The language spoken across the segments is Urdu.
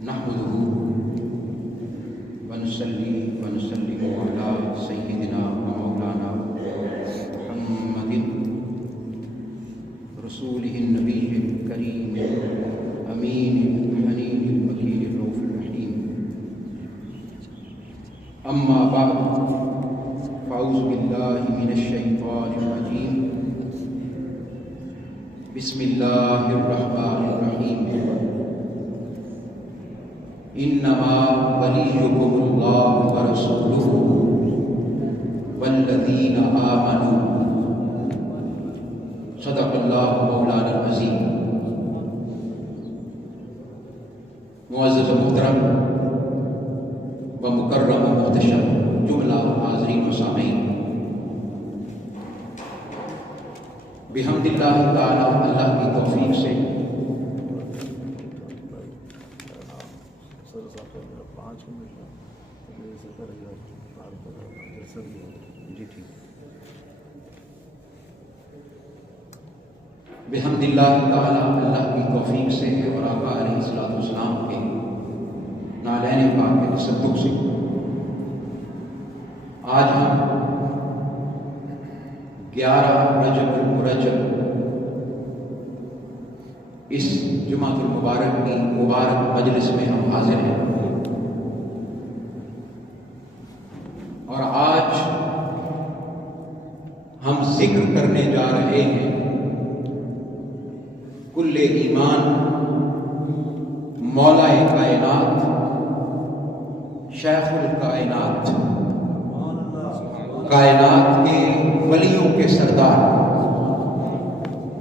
نحمده ونصلي ونسلم على سيدنا ومولانا محمد رسوله النبي الكريم أمين الحنين المكين الرؤوف الرحيم. أما بعد فأعوذ بالله من الشيطان الرجيم. بسم الله الرحمن الرحيم. انما وليكم الله ورسوله والذين آمنوا. صدق الله مولانا العظیم. معزز و محترم و مکرم و محتشم جملہ حاضرین و سامعین، بحمد اللہ تعالی، اللہ کی توفیق سے بحمد اللہ تعالی، اللہ کی توفیق سے اور آقا علیہ السلام کے نالین پاک کے تصدق سے آج ہم 11 رجب المرجب اس جمعۃ المبارک کی مبارک مجلس میں ہم حاضر ہیں، اور آج ہم ذکر کرنے جا رہے ہیں کل ایمان مولا کائنات شیخ الکائنات، کائنات کے ولیوں کے سردار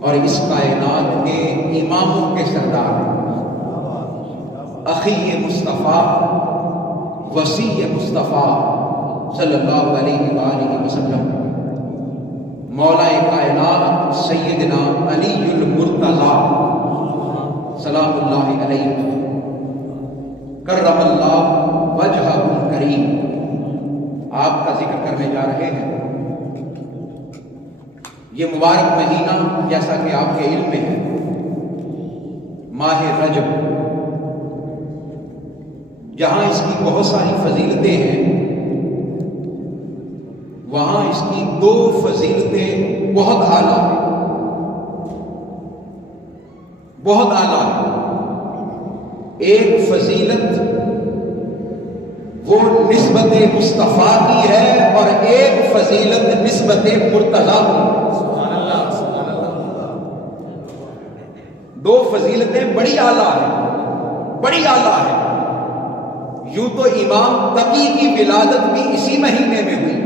اور اس کائنات کے اماموں کے سردار، اخی مصطفیٰ وصی مصطفیٰ صلی اللہ علیہ وآلہ وسلم، مولا کائنات سیدنا علی المرتضی سلام اللہ علیہ کرم اللہ وجہہ الکریم، آپ کا ذکر کرنے جا رہے ہیں۔ یہ مبارک مہینہ جیسا کہ آپ کے علم میں ہے، ماہ رجب، جہاں اس کی بہت ساری فضیلتیں ہیں، وہاں اس کی 2 فضیلتیں بہت اعلیٰ ہیں، بہت اعلیٰ ہے۔ ایک فضیلت وہ نسبت مصطفیٰ کی ہے اور ایک فضیلت نسبت مرتضیٰ کی۔ 2 فضیلتیں بڑی اعلیٰ ہیں، بڑی اعلیٰ ہیں۔ یوں تو امام تقی کی ولادت بھی اسی مہینے میں ہوئی،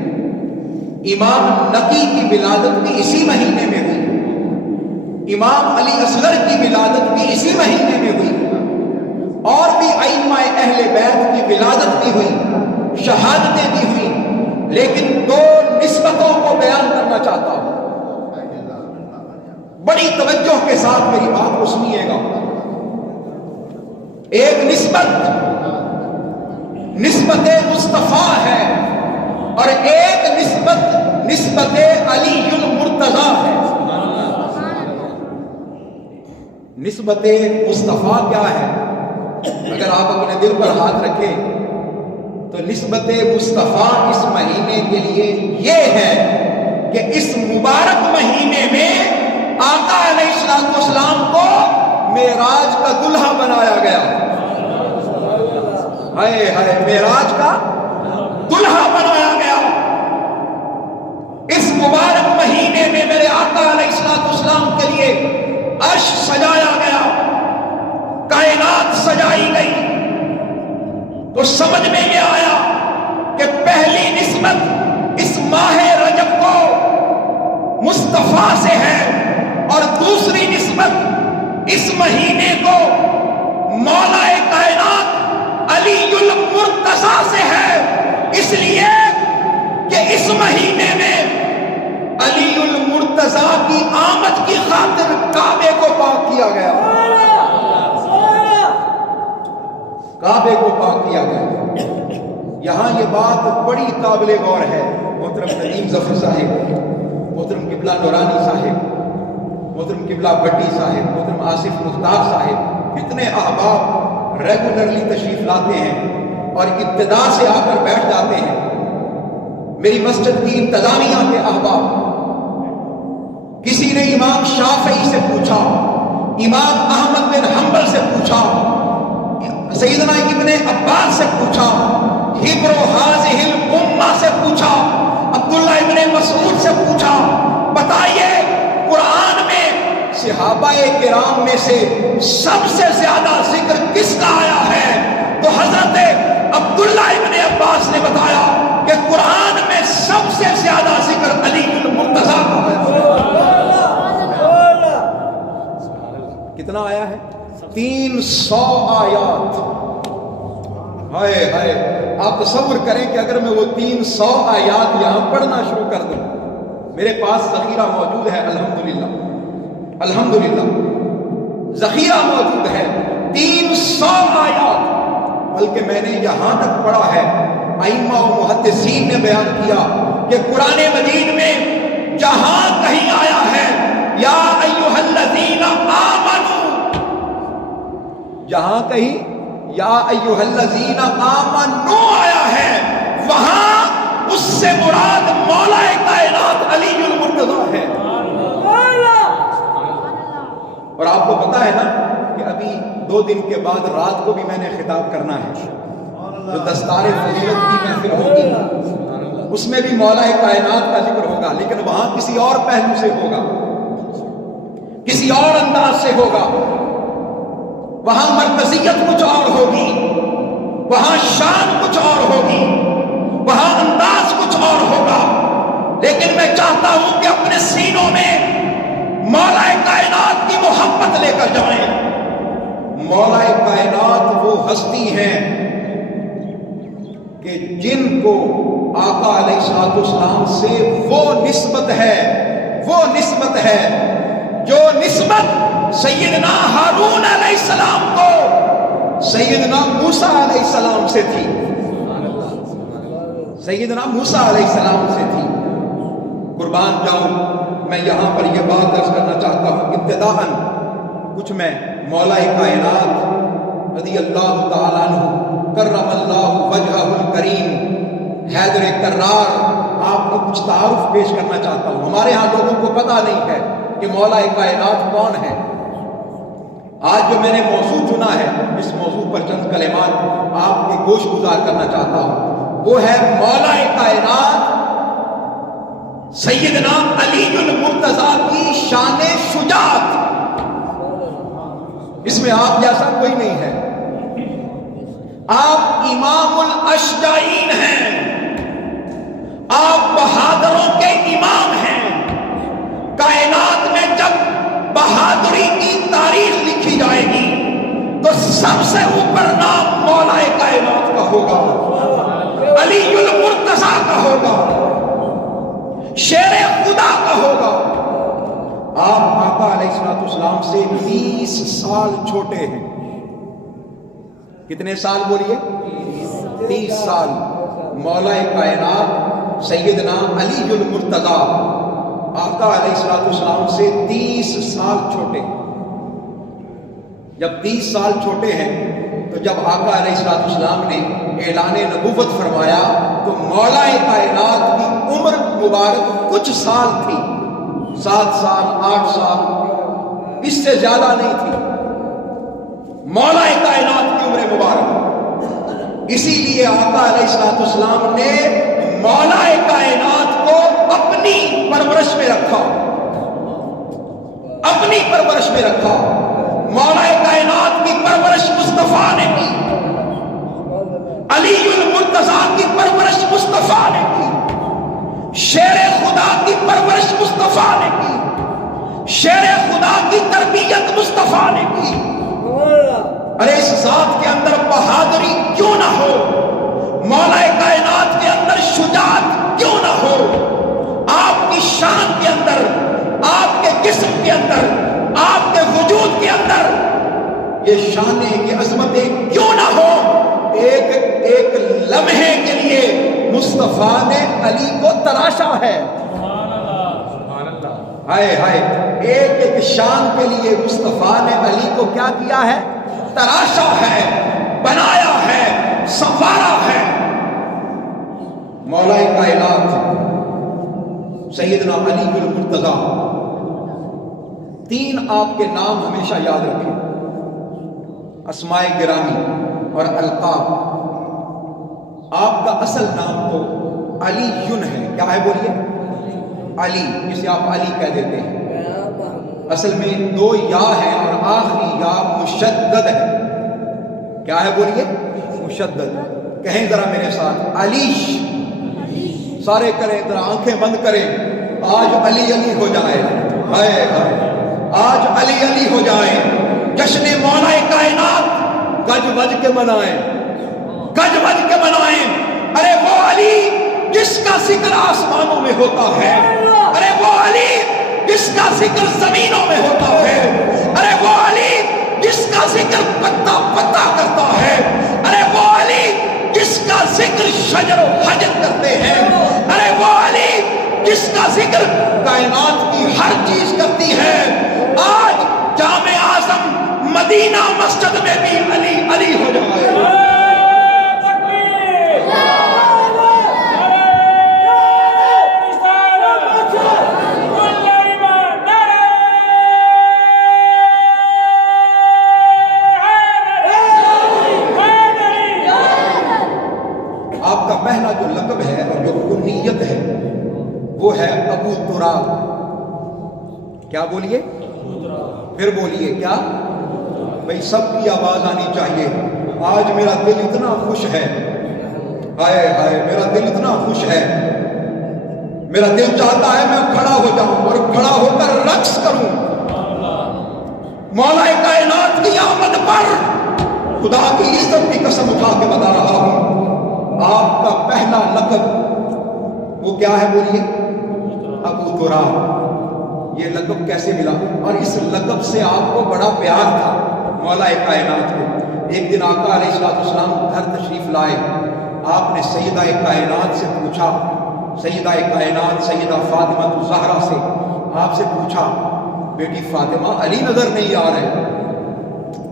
امام نقی کی ولادت بھی اسی مہینے میں ہوئی، امام علی اصغر کی ولادت بھی اسی مہینے میں ہوئی، اور بھی ائمہ اہل بیت کی ولادت بھی ہوئی، شہادتیں بھی ہوئی، لیکن 2 نسبتوں کو بیان کرنا چاہتا ہوں۔ بڑی توجہ کے ساتھ میری بات کو سنیے گا۔ ایک نسبت مصطفیٰ ہے اور ایک نسبت علی المرتضی ہے۔ نسبت مصطفیٰ کیا ہے؟ اگر آپ اپنے دل پر ہاتھ رکھیں تو نسبت مصطفیٰ اس مہینے کے لیے یہ ہے کہ اس مبارک مہینے میں آقا علیہ السلام کو معراج کا دلہا بنایا گیا۔ ہائے ہائے، معراج کا دلہا بنایا گیا۔ اس مبارک مہینے میں میرے آقا علیہ السلام کے لیے عرش سجایا گیا، کائنات سجائی گئی۔ تو سمجھ میں یہ آیا کہ پہلی نسبت اس ماہ رجب کو مصطفیٰ سے ہے اور دوسری نسبت اس مہینے کو مولا کائنات علی المرتضی سے ہے، اس لیے کہ اس مہینے میں علی المرتضی کی آمد کی خاطر کعبے کو پاک کیا گیا، کعبے کو پاک کیا گیا۔ یہاں یہ بات بڑی قابل غور ہے۔ محترم ندیم ظفر صاحب، محترم قبلہ نورانی صاحب، محترم قبلہ بھٹی صاحب، محترم آصف مختار صاحب، کتنے احباب ریگولرلی تشریف لاتے ہیں اور ابتدا سے آ کر بیٹھ جاتے ہیں. میری مسجد کی انتظامیہ کے احباب، کسی نے امام شافعی سے پوچھا، امام احمد بن حنبل سے پوچھا، سیدنا ابن عباس سے پوچھا، ہبر حاضح الامہ سے پوچھا، عبداللہ ابن مسعود سے پوچھا، بتائیے قرآن میں صحابہ کرام میں سے سب سے زیادہ ذکر کس کا آیا ہے؟ تو حضرت عبداللہ ابن عباس نے بتایا کہ قرآن میں سب سے زیادہ ذکر علی المرتضیٰ کا ہے. کتنا آیا ہے؟ 300 آیات. ہائے ہائے، آپ تصور کریں کہ اگر میں وہ 300 آیات یہاں پڑھنا شروع کر دوں. میرے پاس ذخیرہ موجود ہے الحمدللہ، الحمدللہ ذخیرہ موجود ہے 300 آیات. بلکہ میں نے یہاں تک پڑھا ہے، ائمہ و محدثین نے بیان کیا کہ قرآن مجید میں جہاں کہیں آیا ہے یا ایھا الذین آمنوا، جہاں کہیں یا ایھا الذین آمنوا آیا ہے، وہاں اس سے مراد مولا کائنات علی المرتضیٰ ہے. اور آپ کو پتا ہے نا کہ ابھی 2 دن کے بعد رات کو بھی میں نے خطاب کرنا ہے، جو دستار فضیلت کی محفل ہوگی اس میں بھی مولا کائنات کا ذکر ہوگا، لیکن وہاں کسی اور پہلو سے ہوگا، کسی اور انداز سے ہوگا. وہاں مرکزیت کچھ اور ہوگی، وہاں شان کچھ اور ہوگی، وہاں انداز کچھ اور ہوگا. لیکن میں چاہتا ہوں کہ اپنے سینوں میں مولا کائنات کی محبت لے کر جائیں. مولا کائنات وہ ہستی ہیں کہ جن کو آقا علیہ الصلوۃ والسلام سے وہ نسبت ہے جو نسبت سیدنا ہارون علیہ السلام کو سیدنا موسیٰ علیہ السلام سے تھی، سیدنا موسیٰ علیہ السلام سے تھی. قربان جاؤں، میں یہاں پر یہ بات عرض کرنا چاہتا ہوں ابتداءً کچھ میں مولا کائنات رضی اللہ تعالیٰ عنہ کرم اللہ وجہہ الکریم حیدر کرار آپ کو کچھ تعارف پیش کرنا چاہتا ہوں. ہمارے ہاں لوگوں کو پتہ نہیں ہے کہ مولا کائنات کون ہے. آج جو میں نے موضوع چنا ہے، اس موضوع پر چند کلمات آپ کے گوش گزار کرنا چاہتا ہوں. وہ ہے مولا کائنات سیدنا علی المرتضیٰ کی شان شجاعت. اس میں آپ جیسا کوئی نہیں ہے. آپ امام الاشجعین ہیں، آپ بہادروں کے امام ہیں. کائنات میں جب بہادری کی تاریخ لکھی جائے گی تو سب سے اوپر نام مولا کائنات کا ہوگا، علی المرتضیٰ کا ہوگا، شیر خدا کا ہوگا. آپ آقا علیہ السلام سے 20 سال چھوٹے ہیں. کتنے سال بولیے؟ 30 سال. مولا کائنات سیدنا علی المرتضیٰ آقا علیہ السلام سے 30 سال چھوٹے. جب 30 سال چھوٹے ہیں تو جب آقا علیہ السلام نے اعلان نبوت فرمایا تو مولا کائنات کی عمر مبارک کچھ سال تھی، 7 سال 8 سال، اس سے زیادہ نہیں تھی مولا کائنات کی عمر مبارک. اسی لیے آقا علیہ السلام نے مولا کائنات کو اپنی پرورش میں رکھا، اپنی پرورش میں رکھا. مولا کائنات کی پرورش مصطفیٰ نے کی، علی المرتضیٰ کی پرورش مصطفیٰ نے کی، شیر خدا کی پرورش مصطفیٰ نے کی، شیر خدا کی تربیت مصطفیٰ نے کی. ارے اس ذات کے اندر بہادری کیوں نہ ہو، مولا کائنات کے اندر شجاعت کیوں نہ ہو، آپ کی شان کے اندر، آپ کے جسم کے اندر، آپ کے وجود کے اندر یہ شانیں، یہ عظمتیں کیوں نہ ہو. ایک لمحے کے لیے مصطفیٰ نے علی کو تراشا ہے. ہائے ہائے، ایک شان کے لیے مصطفیٰ نے علی کو کیا کیا ہے؟ تراشا ہے، بنایا ہے، سنوارا ہے۔ مولا کائنات سیدنا علی المرتضیٰ، تین آپ کے نام ہمیشہ یاد رکھیں، اسماء گرامی اور القاب۔ آپ کا اصل نام تو علی یون ہے، کیا ہے بولیے؟ علی، جسے آپ علی کہہ دیتے ہیں۔ اصل میں دو یا ہے اور آخری یا مشدد ہے، کیا ہے بولیے؟ مشدد۔ کہیں ذرا میرے ساتھ، علیش، سارے کریں ذرا، آنکھیں بند کریں، آج علی علی ہو جائے، ہائے ہائے، آج علی علی ہو جائے، جشن مولا کائنات گج بج کے منائیں، گج بج کے منائیں۔ ارے وہ علی جس کا ذکر آسمانوں میں ہوتا ہے، ارے وہ علی جس کا ذکر زمینوں میں ہوتا ہے، ارے وہ علی جس کا ذکر پتا پتا کرتا ہے، ارے وہ علی جس کا ذکر شجر و حجر کرتے ہیں، ارے وہ علی جس کا ذکر کائنات کی ہر چیز کرتی ہے۔ آج جامع اعظم مدینہ مسجد میں بھی علی علی ہو جائے۔ آپ کا پہلا جو لقب ہے اور جو کنیت ہے وہ ہے ابو تراب۔ کیا بولیے؟ پھر بولیے کیا؟ بھئی سب کی آواز آنی چاہیے۔ آج میرا دل اتنا خوش ہے، ہائے ہائے، میرا دل اتنا خوش ہے، میرا دل چاہتا ہے میں کھڑا ہو جاؤں اور کھڑا ہو کر رقص کروں مولا کائنات کی آمد پر۔ خدا کی عزت کی قسم اٹھا کے بتا رہا ہوں، آپ کا پہلا لقب وہ کیا ہے بولیے؟ ابو تراب۔ یہ لقب کیسے ملا؟ اور اس لقب سے آپ کو بڑا پیار تھا مولا کائنات کو۔ ایک دن آقا علیہ السلام گھر تشریف لائے، آپ نے سیدہ کائنات سے پوچھا، سیدہ کائنات سیدہ فاطمہ الزہرا سے آپ سے پوچھا، بیٹی فاطمہ علی نظر نہیں آ رہے۔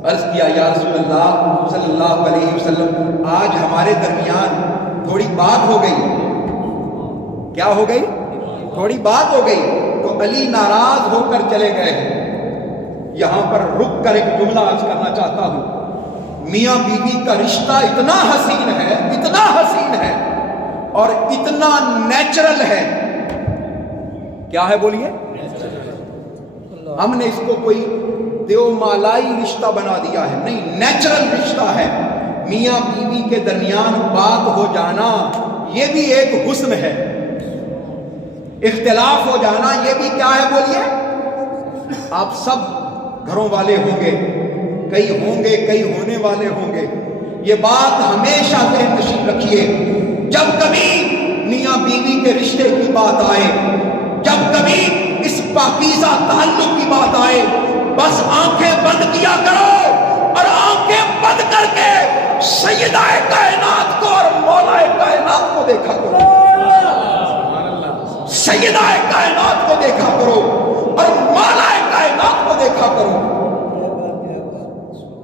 عرض کیا یا رسول اللہ صلی اللہ علیہ وسلم، آج ہمارے درمیان تھوڑی بات ہو گئی۔ کیا ہو گئی؟ تھوڑی بات ہو گئی تو علی ناراض ہو کر چلے گئے۔ یہاں پر رک کر ایک جملہ عرض کرنا چاہتا ہوں، میاں بیوی کا رشتہ اتنا حسین ہے، اتنا حسین ہے اور اتنا نیچرل ہے۔ کیا ہے بولیے؟ ہم نے اس کو کوئی دیو مالائی رشتہ بنا دیا ہے، نہیں، نیچرل رشتہ ہے۔ میاں بیوی کے درمیان بات ہو جانا یہ بھی ایک حسن ہے، اختلاف ہو جانا یہ بھی کیا ہے بولیے؟ آپ سب گھروں والے ہوں گے، کئی ہوں گے، کئی ہونے والے ہوں گے، یہ بات ہمیشہ ذہن نشین رکھیے، جب کبھی میاں بیوی کے رشتے کی بات آئے، جب کبھی اس پاکیزہ تعلق کی بات آئے، بس آنکھیں بند کیا کرو اور آنکھیں بند کر کے سیدہ کائنات کو اور مولا کائنات کو دیکھا کرو، سیدہ کائنات کو دیکھا کرو اور مولا کائنات کو دیکھا کرو،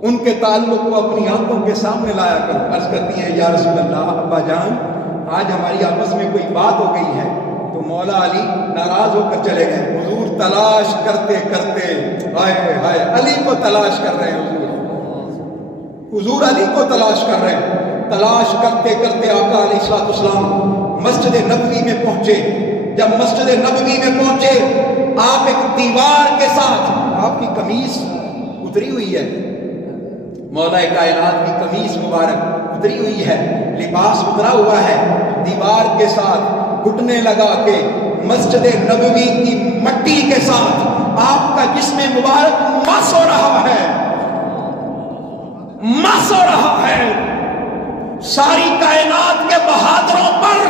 ان کے تعلق کو اپنی آنکھوں کے سامنے لایا کرو۔ عرض کرتی ہیں یا رسول اللہ ابا جان آج ہماری آپس میں کوئی بات ہو گئی ہے، تو مولا علی ناراض ہو کر چلے گئے۔ حضور تلاش کرتے کرتے ہائے ہائے علی کو تلاش کر رہے ہیں، حضور علی کو تلاش کر رہے ہیں۔ تلاش کرتے کرتے آقا علیہ السلام مسجد نبوی میں پہنچے۔ جب مسجد نبوی میں پہنچے، آپ ایک دیوار کے ساتھ، آپ کی قمیص اتری ہوئی ہے، مولا کائنات کی قمیص مبارک اتری ہوئی ہے، لباس اترا ہوا ہے، دیوار کے ساتھ گھٹنے لگا کے مسجد نبوی کی مٹی کے ساتھ آپ کا جسم مبارک مس ہو رہا ہے، مس ہو رہا ہے۔ ساری کائنات کے بہادروں پر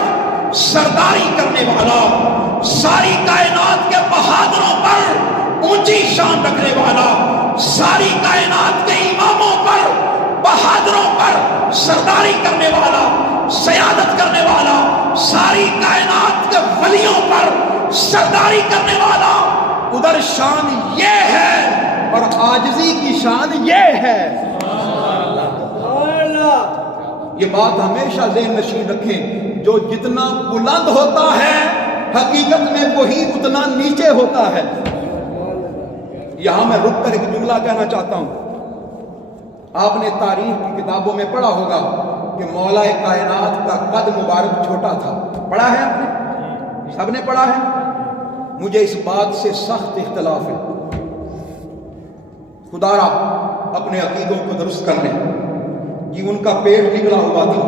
سرداری کرنے والا، ساری کائنات کے بہادروں پر اونچی شان رکھنے والا، ساری کائنات کے اماموں پر، بہادروں پر سرداری کرنے والا، سیادت کرنے والا، ساری کائنات کے ولیوں پر سرداری کرنے والا، ادھر شان یہ ہے اور عاجزی کی شان یہ ہے۔ یہ بات ہمیشہ ذہن نشین رکھیں، جو جتنا بلند ہوتا ہے حقیقت میں وہی اتنا نیچے ہوتا ہے۔ یہاں میں رک کر ایک جملہ کہنا چاہتا ہوں۔ آپ نے تاریخ کی کتابوں میں پڑھا ہوگا کہ مولا کائنات کا قد مبارک چھوٹا تھا، پڑھا ہے آپ نے؟ سب نے پڑھا ہے؟ مجھے اس بات سے سخت اختلاف ہے۔ خدا را اپنے عقیدوں کو درست کر لیں۔ یہ ان کا پیٹ نکلا ہوا تھا۔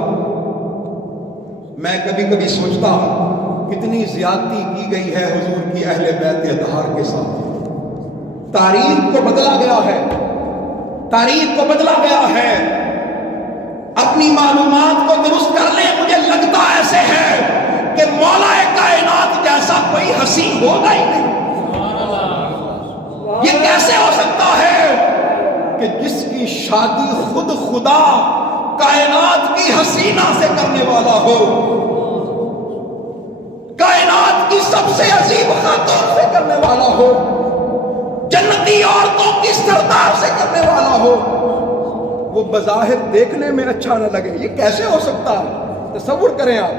میں کبھی کبھی سوچتا ہوں کتنی زیادتی کی گئی ہے حضور کی اہل بیت اطہار کے ساتھ۔ تاریخ کو بدلا گیا ہے، تاریخ کو بدلا گیا ہے۔ اپنی معلومات کو درست کر لیں۔ مجھے لگتا ایسے ہے کہ مولا کائنات جیسا کوئی حسین ہوگا ہی نہیں۔ یہ کیسے ہو سکتا ہے کہ جس کی شادی خود خدا کائنات کی حسینہ سے کرنے والا ہو، کائنات کی سب سے عظیم خاتون سے کرنے والا ہو، جنتی عورتوں کی سردار سے کرنے والا ہو، وہ بظاہر دیکھنے میں اچھا نہ لگے؟ یہ کیسے ہو سکتا ہے؟ تصور کریں آپ۔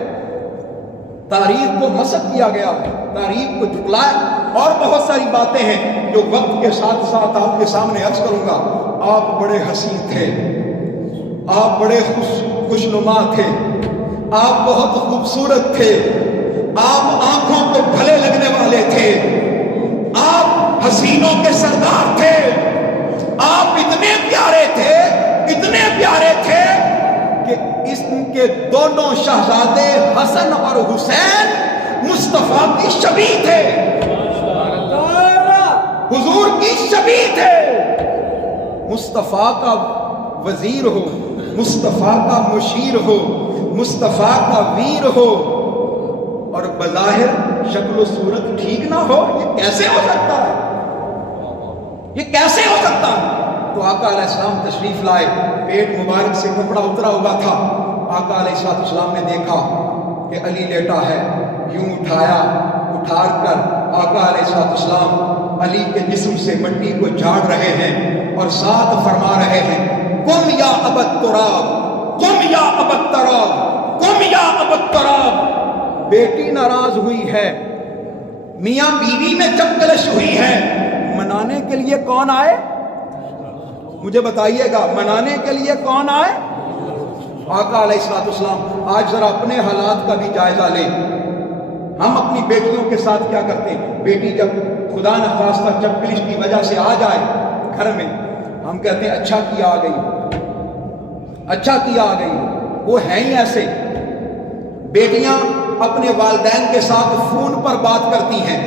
تاریخ کو مسخ کیا گیا، تاریخ کو جھٹلایا، اور بہت ساری باتیں ہیں جو وقت کے ساتھ ساتھ آپ کے سامنے عرض کروں گا۔ آپ بڑے حسین تھے، آپ بڑے خوشنما تھے، آپ بہت خوبصورت تھے، آپ آنکھوں کو بھلے لگنے والے تھے، آپ حسینوں کے سردار تھے، آپ اتنے پیارے تھے، اتنے پیارے تھے کہ اس کے دونوں شہزادے حسن اور حسین مصطفیٰ کی شبیہ تھے، حضور کی شبیہ تھے۔ مصطفیٰ کا وزیر ہو، مصطفیٰ کا مشیر ہو، مصطفیٰ کا ویر ہو، اور بظاہر شکل و صورت ٹھیک نہ ہو؟ یہ کیسے ہو سکتا ہے؟ یہ کیسے ہو سکتا ہے؟ تو آقا علیہ السلام تشریف لائے، پیٹ مبارک سے کپڑا اترا ہوا تھا۔ آقا علیہ السلام نے دیکھا کہ علی لیٹا ہے، یوں اٹھا کر آقا علیہ السلام علی کے جسم سے مٹی کو جھاڑ رہے ہیں اور ساتھ فرما رہے ہیں، قم یا ابت تراب، قم یا ابت تراب، قم یا ابت تراب۔ بیٹی ناراض ہوئی ہے، میاں بیوی میں جب کلش ہوئی ہے، منانے کے لیے کون آئے؟ مجھے بتائیے گا، منانے کے لیے کون آئے؟ آقا علیہ السلام۔ آج ذرا اپنے حالات کا بھی جائزہ لیں۔ ہم اپنی بیٹیوں کے ساتھ کیا کرتے ہیں؟ بیٹی جب خدا نخواستہ جب کلش کی وجہ سے آ جائے گھر میں، ہم کہتے ہیں اچھا کیا آ گئی، اچھا کیا آ گئی۔ وہ ہیں ہی ایسے۔ بیٹیاں اپنے والدین کے ساتھ فون پر بات کرتی ہیں،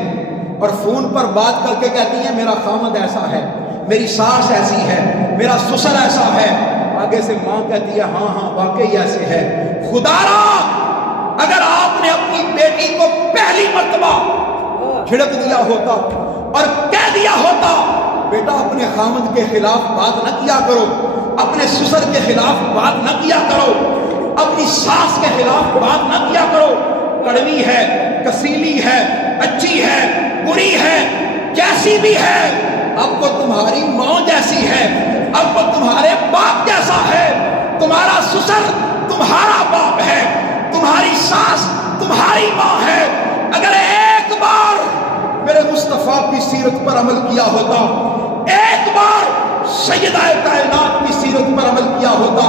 اور فون پر بات کر کے کہتی ہیں میرا خامد ایسا ہے، میری ساس ایسی ہے، میرا سسر ایسا ہے۔ آگے سے ماں کہتی ہے ہاں ہاں واقعی ایسے ہے۔ خدا را اگر آپ نے اپنی بیٹی کو پہلی مرتبہ جھڑک دیا ہوتا اور کہہ دیا ہوتا بیٹا اپنے خامد کے خلاف بات نہ کیا کرو، اپنے سسر کے خلاف بات نہ کیا کرو، اپنی ساس کے خلاف بات نہ کیا کرو، کڑوی ہے، کسیلی ہے، اچھی ہے، بری ہے، جیسی بھی ہے، اب وہ تمہاری ماں جیسی ہے، اب وہ تمہارے باپ جیسا ہے، تمہارا سسر تمہارا باپ ہے، تمہاری ساس تمہاری ماں ہے۔ اگر ایک بار میرے مصطفیٰ کی سیرت پر عمل کیا ہوتا، ایک بار سیدہ کائنات کی سیرت پر عمل کیا ہوتا،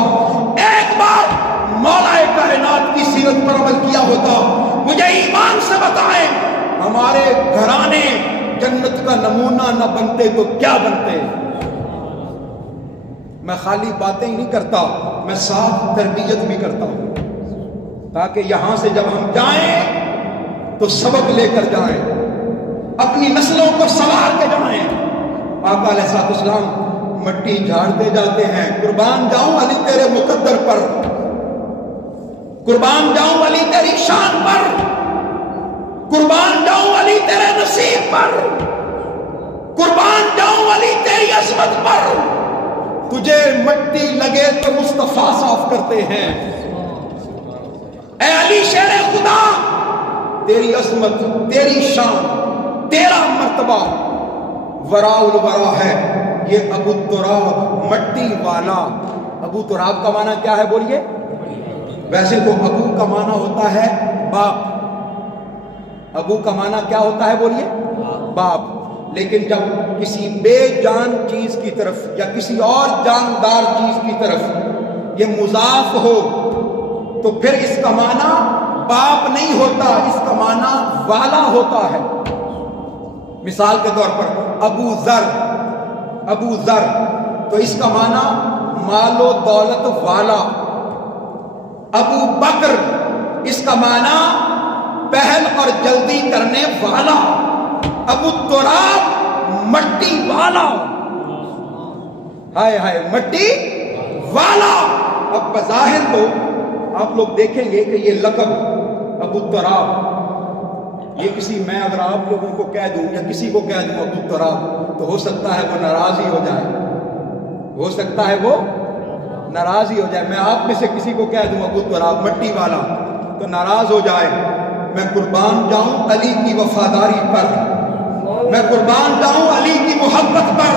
ایک بار مولا کائنات کی سیرت پر عمل کیا ہوتا، مجھے ایمان سے بتائیں ہمارے گھرانے جنت کا نمونہ نہ بنتے تو کیا بنتے؟ میں خالی باتیں ہی نہیں کرتا، میں ساتھ تربیت بھی کرتا ہوں، تاکہ یہاں سے جب ہم جائیں تو سبق لے کر جائیں، اپنی نسلوں کو سنوار کے جائیں۔ آقا علیہ السلام مٹی جھاڑتے جاتے ہیں، قربان جاؤں علی تیرے مقدر پر، قربان جاؤں علی تیری شان پر، قربان جاؤں علی تیرے نصیب پر، قربان جاؤں علی تیری عظمت پر۔ تجھے مٹی لگے تو مصطفیٰ صاف کرتے ہیں۔ اے علی شیر خدا، تیری عظمت، تیری شان، تیرا مرتبہ وراء الورا ہے۔ یہ ابو تراب مٹی والا، ابو تراب کا معنی کیا ہے بولیے؟ ویسے تو ابو کا معنی ہوتا ہے باپ، ابو کا معنی کیا ہوتا ہے بولیے؟ باپ. لیکن جب کسی بے جان چیز کی طرف یا کسی اور جاندار چیز کی طرف یہ مضاف ہو تو پھر اس کا معنی باپ نہیں ہوتا، اس کا معنی والا ہوتا ہے. مثال کے طور پر ابو ذر، ابو ذر تو اس کا معنی مال و دولت والا. ابو بکر اس کا معنی پہل اور جلدی کرنے والا. ابو تراب مٹی والا، ہائے ہائے مٹی والا. اب بظاہر تو آپ لوگ دیکھیں گے کہ یہ لقب ابو تراب، یہ کسی میں اگر آپ لوگوں کو کہہ دوں یا کسی کو کہہ دوں ابو تراب تو ہو سکتا ہے وہ ناراض ہی ہو جائے، ہو سکتا ہے وہ ناراض ہی ہو جائے. میں آپ میں سے کسی کو کہہ دوں ابو تراب مٹی والا تو ناراض ہو جائے. میں قربان جاؤں علی کی وفاداری پر، میں قربان جاؤں علی کی محبت پر.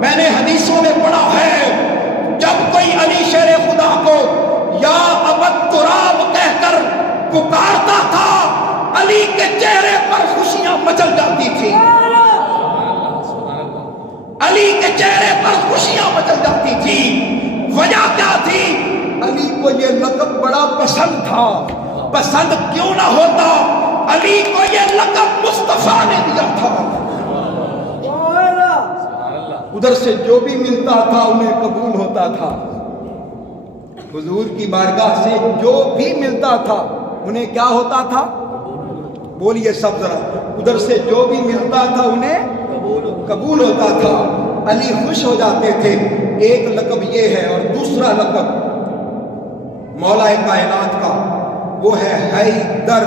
میں نے حدیثوں میں پڑھا ہے جب کوئی علی شیر خدا کو یا ابو تراب کہہ کر پکارتا تھا علی کے چہرے پر خوشیاں مچل جاتی تھی، علی کے چہرے پر خوشیاں مچل جاتی تھی. وجہ کیا تھی؟ علی کو یہ لقب بڑا پسند تھا. پسند کیوں نہ ہوتا، علی کو یہ لقب مصطفیٰ نے دیا تھا. ادھر سے جو بھی ملتا تھا انہیں قبول ہوتا تھا. حضور کی بارگاہ سے جو بھی ملتا تھا انہیں کیا ہوتا تھا؟ بولیے سب ذرا. ادھر سے جو بھی ملتا تھا انہیں قبول ہوتا تھا. علی خوش ہو جاتے تھے. ایک لقب یہ ہے اور دوسرا لقب مولا کائنات کا وہ ہے حیدر.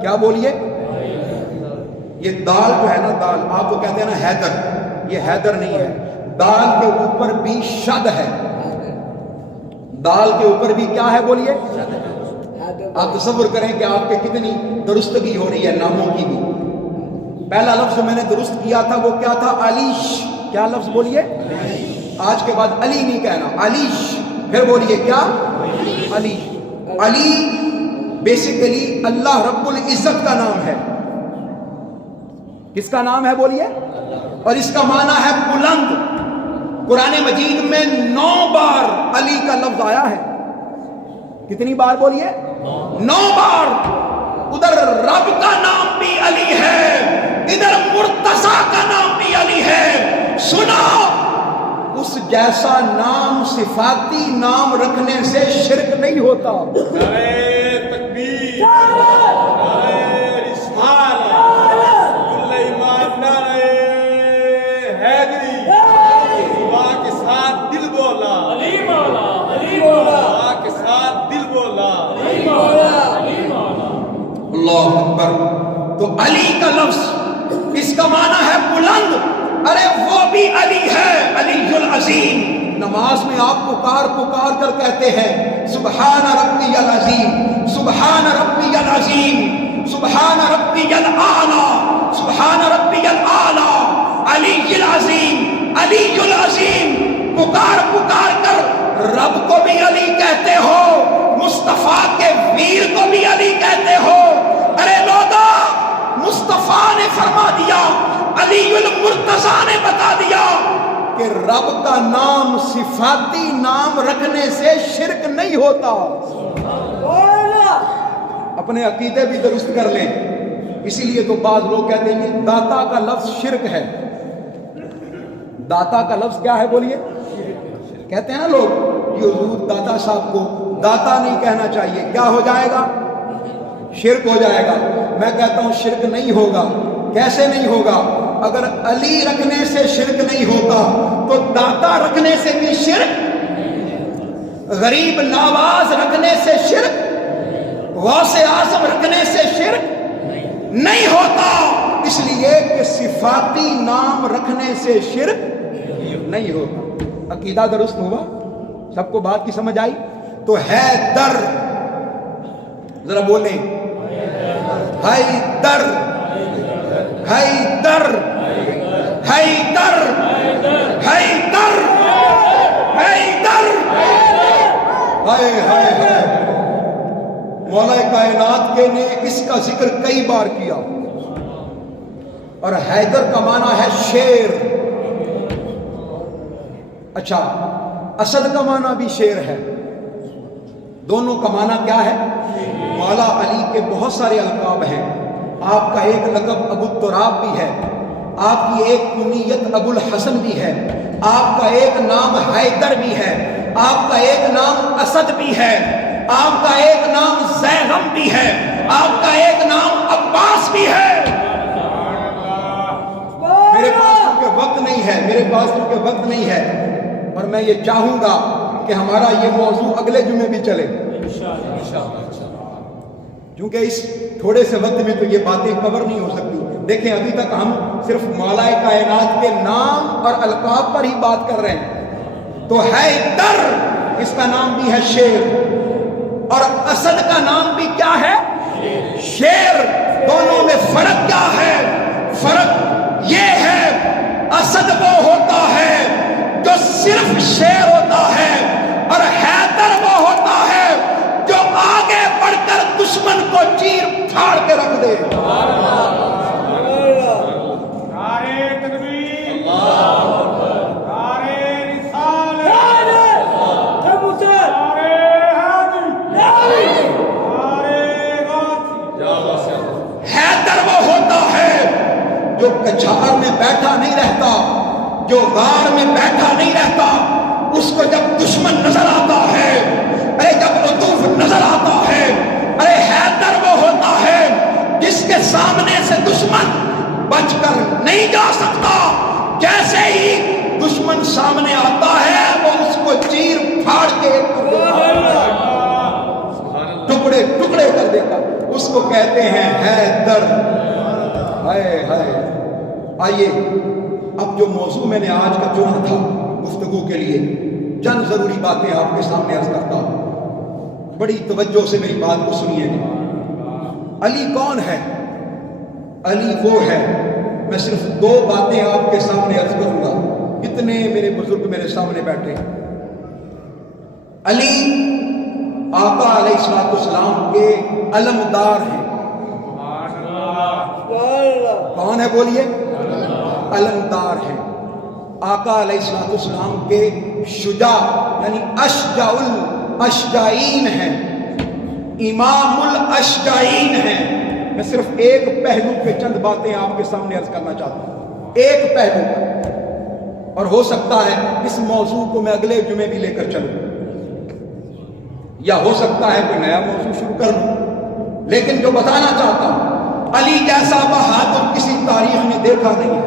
کیا بولیے؟ یہ دال جو ہے نا، دال آپ کو کہتے ہیں نا حیدر، یہ حیدر نہیں ہے. دال کے اوپر بھی شد ہے. دال کے اوپر بھی کیا ہے بولیے؟ آپ تصور کریں کہ آپ کے کتنی درستگی ہو رہی ہے ناموں کی بھی. پہلا لفظ جو میں نے درست کیا تھا وہ کیا تھا؟ علیش. کیا لفظ بولیے؟ آج کے بعد علی نہیں کہنا، علیش. پھر بولیے کیا؟ علی. علی بیسیکلی اللہ رب العزت کا نام ہے. کس کا نام ہے بولیے؟ اور اس کا معنی ہے بلند. قرآن مجید میں 9 بار علی کا لفظ آیا ہے. کتنی بار بولیے؟ 9 بار. ادھر رب کا نام بھی علی ہے، ادھر مرتضی کا نام بھی علی ہے. سنا، اس جیسا نام صفاتی نام رکھنے سے شرک نہیں ہوتا. تکبیر، اللہ اکبر. تو علی کا لفظ اس کا معنی ہے بلند. ارے وہ بھی علی ہے، علی العظیم. نماز میں آپ پکار پکار کر کہتے ہیں سبحان ربی العظیم، سبحان ربی العظیم، سبحان ربی الاعلی، سبحان ربی الاعلی، علی العظیم، علی العظیم. پکار پکار کر رب کو بھی علی کہتے ہو، مصطفیٰ کے ویر کو بھی علی کہتے ہو. ارے لوگا، مصطفیٰ نے فرما دیا، علی المرتضیٰ نے بتا دیا کہ رب کا نام صفاتی نام رکھنے سے شرک نہیں ہوتا. اپنے عقیدے بھی درست کر لیں. اسی لیے تو بعض لوگ کہتے ہیں یہ داتا کا لفظ شرک ہے. داتا کا لفظ کیا ہے بولیے؟ کہتے ہیں نا لوگ کہ حضور داتا صاحب کو داتا نہیں کہنا چاہیے. کیا ہو جائے گا؟ شرک ہو جائے گا. میں کہتا ہوں شرک نہیں ہوگا. کیسے نہیں ہوگا؟ اگر علی رکھنے سے شرک نہیں ہوتا تو داتا رکھنے سے بھی شرک، غریب نواز رکھنے سے شرک، غوث اعظم رکھنے سے شرک نہیں ہوتا. اس لیے کہ صفاتی نام رکھنے سے شرک نہیں ہوتا. عقیدہ درست ہوا؟ سب کو بات کی سمجھ آئی؟ تو حیدر، ذرا بولیں حیدر، حیدر، حیدر، حیدر، حیدر. ہائے ہائے ہائے. مولا کائنات کے نے اس کا ذکر کئی بار کیا. اور حیدر کا معنی ہے شیر. اچھا، اسد کا معنی بھی شیر ہے. دونوں کا معنی کیا ہے؟ مولا علی کے بہت سارے القاب ہیں. آپ کا ایک لقب ابو التراب بھی ہے، آپ کی ایک کنیت ابو الحسن بھی ہے، آپ کا ایک نام حیدر بھی ہے، آپ کا ایک نام اسد بھی ہے، آپ کا ایک نام زینب بھی ہے، آپ کا ایک نام عباس بھی ہے. میرے پاس کیونکہ وقت نہیں ہے اور میں یہ چاہوں گا کہ ہمارا یہ موضوع اگلے جمعے بھی چلے، کیونکہ اس تھوڑے سے وقت میں تو یہ باتیں کور نہیں ہو سکتی. دیکھیں ابھی تک ہم صرف مولا کائنات کے نام اور القاب پر ہی بات کر رہے ہیں. تو حیدر اس کا نام بھی ہے شیر، اور اسد کا نام بھی کیا ہے؟ شیر. دونوں میں فرق کیا ہے؟ فرق یہ ہے اسد وہ ہوتا ہے جو صرف شیر ہوتا ہے، اور حیدر وہ ہوتا ہے جو آگے بڑھ کر دشمن کو چیر پھاڑ کے رکھ دے. حیدر وہ ہوتا ہے جو کچھار میں بیٹھا نہیں رہتا، جو غار میں بیٹھا نہیں رہتا. اس کو جب دشمن نظر آتا ہے، ارے جب عطوف نظر آتا ہے، ارے حیدر وہ ہوتا ہے جس کے سامنے سے دشمن بچ کر نہیں جا سکتا. جیسے ہی دشمن سامنے آتا ہے وہ اس کو چیر پھاڑ کے ٹکڑے ٹکڑے کر دیتا. اس کو کہتے ہیں حیدر. ہائے ہائے. آئیے اب جو موضوع میں نے آج کا چنا تھا گفتگو کے لیے، چند ضروری باتیں آپ کے سامنے عرض کرتا ہوں. بڑی توجہ سے میری بات کو سنیے گا. علی کون ہے؟ علی وہ ہے، میں صرف دو باتیں آپ کے سامنے عرض کروں گا. اتنے میرے بزرگ میرے سامنے بیٹھے ہیں. علی آقا علیہ الصلوۃ والسلام کے علمدار ہیں. کون ہے بولیے؟ علمدار ہیں. آقا علیہ الصلوۃ والسلام کے شجاع یعنی اشجع الاشجعین ہیں، امام الاشجعین ہیں. میں صرف ایک پہلو پہ چند باتیں آپ کے سامنے عرض کرنا چاہتا ہوں، ایک پہلو پر. اور ہو سکتا ہے اس موضوع کو میں اگلے جمعے بھی لے کر چلوں، یا ہو سکتا ہے کوئی نیا موضوع شروع کر لوں. لیکن جو بتانا چاہتا ہوں، علی جیسا بہادر کسی تاریخ نے دیکھا نہیں ہے،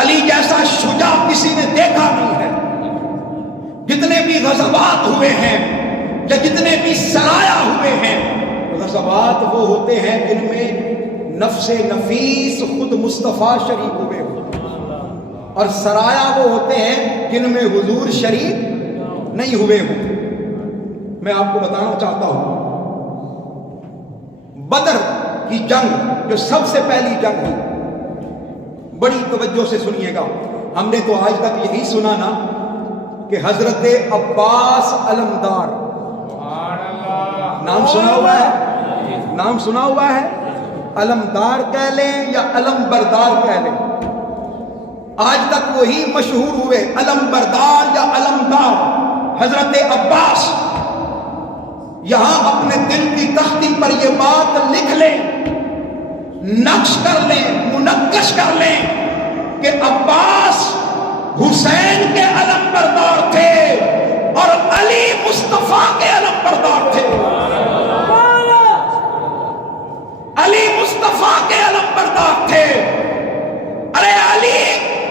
علی جیسا شجاع کسی نے دیکھا نہیں ہے. جتنے بھی غزوات ہوئے ہیں یا جتنے بھی سرایا ہوئے ہیں، غزوات وہ ہوتے ہیں جن میں نفس نفیس خود مصطفیٰ شریک ہوئے ہو، اور سرایا وہ ہوتے ہیں جن میں حضور شریک نہیں ہوئے ہوں. میں آپ کو بتانا چاہتا ہوں، بدر کی جنگ جو سب سے پہلی جنگ ہوئی، بڑی توجہ سے سنیے گا. ہم نے تو آج تک یہی سنا نا کہ حضرت عباس علمدار، نام سنا ہوا ہے؟ نام سنا ہوا ہے؟ علمدار کہہ لیں یا علم بردار کہہ لیں، آج تک وہی مشہور ہوئے، علم بردار یا علمدار. حضرت عباس یہاں اپنے دل کی تختی پر یہ بات لکھ لیں، نقش کر لیں، منقش کر لیں کہ عباس حسین کے علم بردار تھے اور علی مصطفیٰ کے علم بردار تھے. علی مصطفیٰ کے علم بردار تھے. ارے علی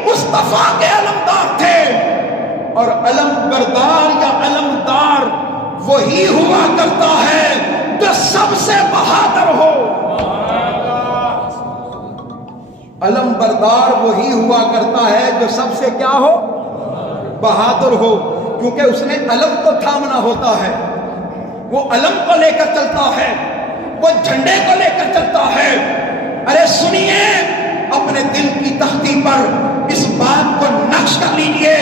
مصطفیٰ کے علمدار تھے. اور علم بردار یا علمدار وہی ہوا کرتا ہے جو سب سے بہادر ہو. علم بردار وہی ہوا کرتا ہے جو سب سے کیا ہو؟ بہادر ہو. کیونکہ اس نے علم کو تھامنا ہوتا ہے، وہ علم کو لے کر چلتا ہے، وہ جھنڈے کو لے کر چلتا ہے. ارے سنیے، اپنے دل کی تختی پر اس بات کو نقش کر لیجئے،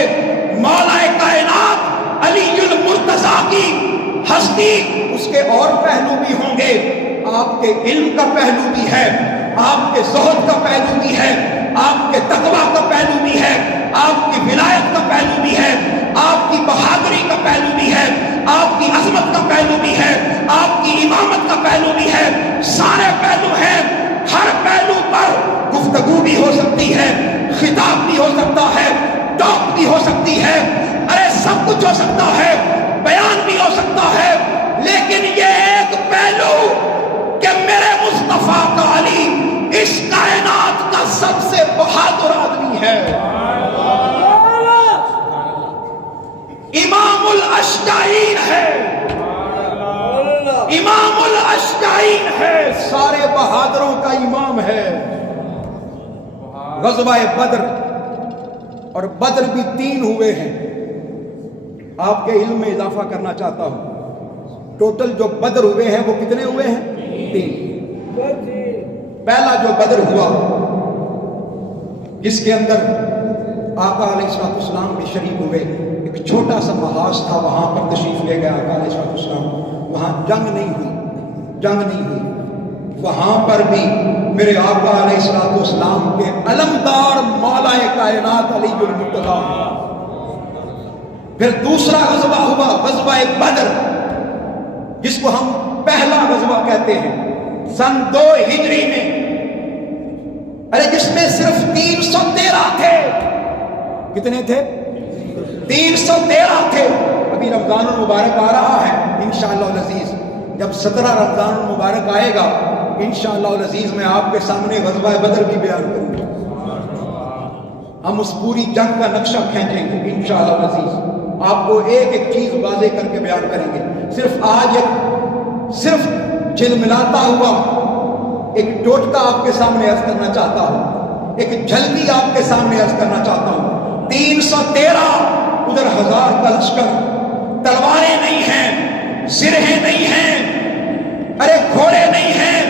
مولا کائنات علی المرتضیٰ کی ہستی اس کے اور پہلو بھی ہوں گے. آپ کے علم کا پہلو بھی ہے, آپ کے زہد کا پہلو بھی ہے, آپ کے تقویٰ کا پہلو بھی ہے, آپ کی ولایت کا پہلو بھی ہے, آپ کی بہادری کا پہلو بھی ہے, آپ کی عظمت کا پہلو بھی ہے, آپ کی امامت کا پہلو بھی ہے. سارے پہلو ہیں. ہر پہلو پر گفتگو بھی ہو سکتی ہے, خطاب بھی ہو سکتا ہے, ٹاک بھی ہو سکتی ہے, ارے سب کچھ ہو سکتا ہے, بیان بھی ہو سکتا ہے. لیکن یہ ایک پہلو کہ میرے مصطفیٰ کا علی اس کائنات کا سب سے بہادر آدمی ہے, امام الاشجعین ہے, امام الاشجعین ہے, سارے بہادروں کا امام ہے. غزوہ بدر, اور بدر بھی 3 ہوئے ہیں. آپ کے علم میں اضافہ کرنا چاہتا ہوں, ٹوٹل جو بدر ہوئے ہیں وہ کتنے ہوئے ہیں؟ 3. پہلا جو بدر ہوا جس کے اندر آقا علیہ السلام بھی شریک ہوئے, ایک چھوٹا سا محاذ تھا, وہاں پر تشریف لے گیا آقا علیہ السلام. وہاں جنگ نہیں ہوئی. وہاں پر بھی میرے آقا علیہ السلام کے علمدار مولا کائنات علی المرتضیٰ. پھر دوسرا غزوہ ہوا, غزوہ بدر, جس کو ہم پہلا غزوہ کہتے ہیں, سن 2 ہجری میں. ارے جس میں صرف 313 تھے. کتنے تھے؟ 313 تھے. ابھی رمضان المبارک آ رہا ہے انشاءاللہ العزیز. جب 17 رمضان المبارک آئے گا انشاءاللہ العزیز میں آپ کے سامنے غزوہ بدر بھی بیان کروں گا. ہم اس پوری جنگ کا نقشہ کھینچیں گے انشاءاللہ العزیز. آپ کو ایک ایک چیز واضح کر کے بیان کریں گے. صرف آج صرف جھلملاتا ہوا ایک ٹوٹکا آپ کے سامنے عرض کرنا چاہتا ہوں, ایک جھلکی آپ کے سامنے عرض کرنا چاہتا ہوں. 313, ادھر 1000 کا لشکر, تلواریں نہیں ہیں, زرہیں نہیں ہیں, ارے گھوڑے نہیں ہیں,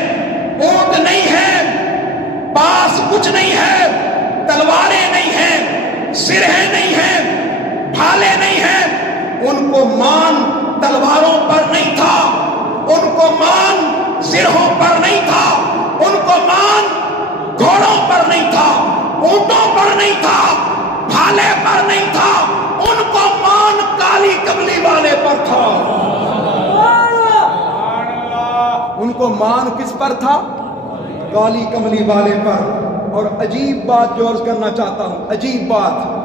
اونٹ نہیں ہیں, پاس کچھ نہیں ہے, تلواریں نہیں ہیں, زرہیں نہیں ہیں, بھالے نہیں ہیں. ان کو مان تلواروں پر نہیں تھا, ان کو مان زرہوں پر نہیں تھا, ان کو مان گھوڑوں پر نہیں تھا, اونٹوں پر نہیں تھا, بھالے پر نہیں تھا, ان کو مان کالی کملی والے پر تھا. ان کو مان کس پر تھا؟ کالی کملی والے پر. اور عجیب بات جو عرض کرنا چاہتا ہوں, عجیب بات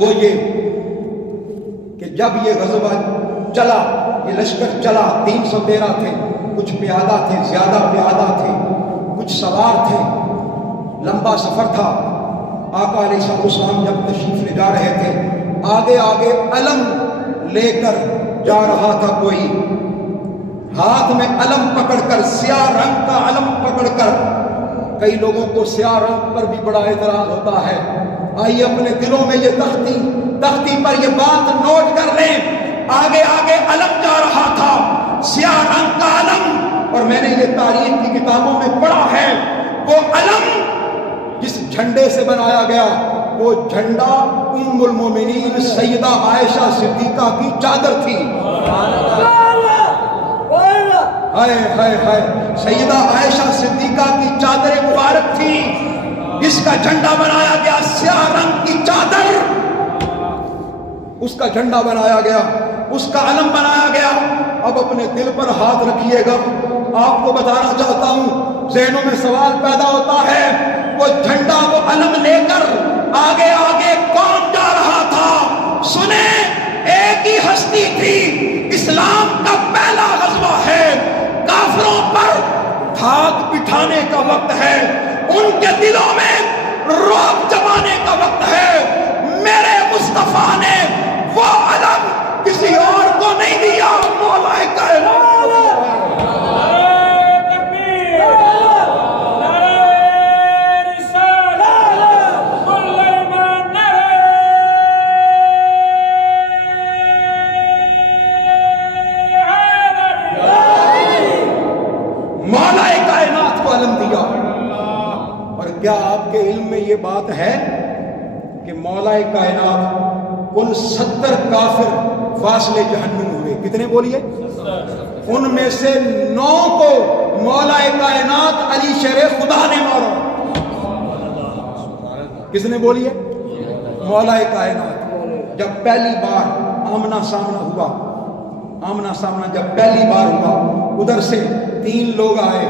وہ یہ کہ جب یہ غزوہ چلا, یہ لشکر چلا, 313 تھے, کچھ پیادہ تھے, زیادہ پیادہ تھے, کچھ سوار تھے, لمبا سفر تھا. آقا علیہ السلام جب تشریف لے جا رہے تھے, آگے علم لے کر جا رہا تھا کوئی, ہاتھ میں علم پکڑ کر, سیاہ رنگ کا علم پکڑ کر. کئی لوگوں کو سیاہ رنگ پر بھی بڑا اعتراض ہوتا ہے. آئیے اپنے دلوں میں یہ تختی پر یہ بات نوٹ کر لیں. آگے علم جا رہا تھا, سیاہ رنگ کا علم, اور میں نے یہ تاریخ کی کتابوں میں پڑھا ہے. وہ علم جس جھنڈے سے بنایا گیا, وہ جھنڈا ام المومنین سیدہ عائشہ صدیقہ کی چادر تھی. ہائے ہائے ہائے, سیدہ عائشہ صدیقہ کی چادر مبارک تھی, جس کا جھنڈا بنایا گیا, سیاہ رنگ کی چادر, اس کا جھنڈا بنایا گیا, اس کا علم بنایا گیا. اب اپنے دل پر ہاتھ رکھیے گا. آپ کو بتانا چاہتا ہوں, ذہنوں میں سوال پیدا ہوتا ہے, وہ جھنڈا, وہ علم لے کر آگے کون جا رہا تھا؟ سنیں, ایک ہی ہستی تھی. اسلام کا پہلا غزوہ ہے, کافروں پر دھاک بٹھانے کا وقت ہے, ان کے دلوں میں رعب جمانے کا وقت ہے. میرے مصطفیٰ نے وہ علم کسی اور کو نہیں دیا, مولا کائنات. مولا کائنات کو علم دیا. اور کیا آپ کے علم میں یہ بات ہے کہ مولا کائنات کل 70 کافر فاصلے جہنم ہوئے؟ کتنے بولیے؟ ان میں سے 9 کو مولا کائنات علی شیر خدا نے مارا. کس نے بولی ہے؟ مولا کائنات. جب پہلی بار آمنا سامنا ہوا، آمنا سامنا جب پہلی بار ہوا، ادھر سے 3 لوگ آئے،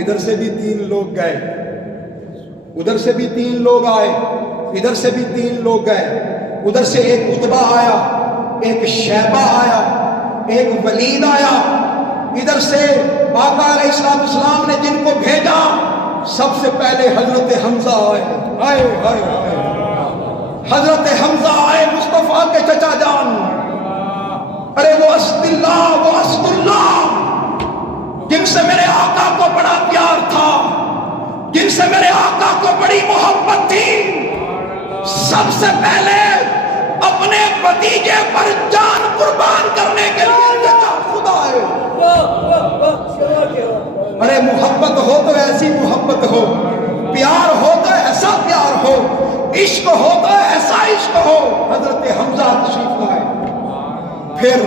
ادھر سے بھی 3 لوگ گئے، ادھر سے بھی 3 لوگ آئے، ادھر سے بھی 3 لوگ گئے. ادھر سے ایک عتبہ آیا، ایک شیبہ آیا، ایک ولید آیا. ادھر سے آقا علیہ السلام نے جن کو بھیجا، سب سے پہلے حضرت حمزہ آئے. آئے آئے آئے حضرت حمزہ آئے، مصطفیٰ کے چچا جان. ارے وہ اسد اللہ، وہ اسد اللہ، جن سے میرے آقا کو بڑا پیار تھا، جن سے میرے آقا کو بڑی محبت تھی، سب سے پہلے اپنے بھتیجے پر جان قربان کرنے کے لیے چچا خدا ہے. ارے محبت ہو تو ایسی محبت ہو، پیار ہو تو ایسا پیار ہو، عشق ہو تو ایسا عشق ہو. حضرت حمزہ تشریف لائے، پھر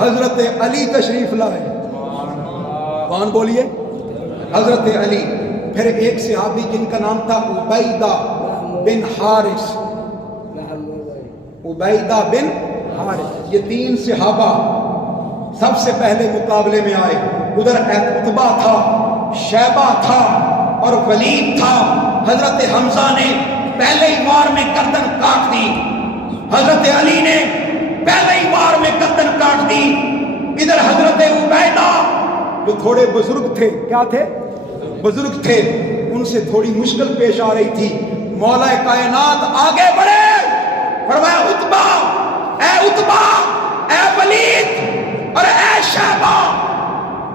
حضرت علی تشریف لائے. کون بولیے؟ حضرت علی. پھر ایک صحابی جن کا نام تھا عبیدہ بن حارث، عبیدہ بن حارث. یہ 3 صحابہ سب سے پہلے مقابلے میں آئے. ادھر عتبہ تھا، شیبہ تھا اور ولید تھا. حضرت حمزہ نے پہلے ہی وار میں گردن کاٹ دی، حضرت علی نے پہلے ہی وار میں گردن کاٹ دی. ادھر حضرت عبیدہ جو تھوڑے بزرگ تھے، کیا تھے؟ بزرگ تھے، ان سے تھوڑی مشکل پیش آ رہی تھی. مولا کائنات آگے بڑھے، فرمایا عتبہ، اے عتبہ، اے ولید اور اے شیبہ،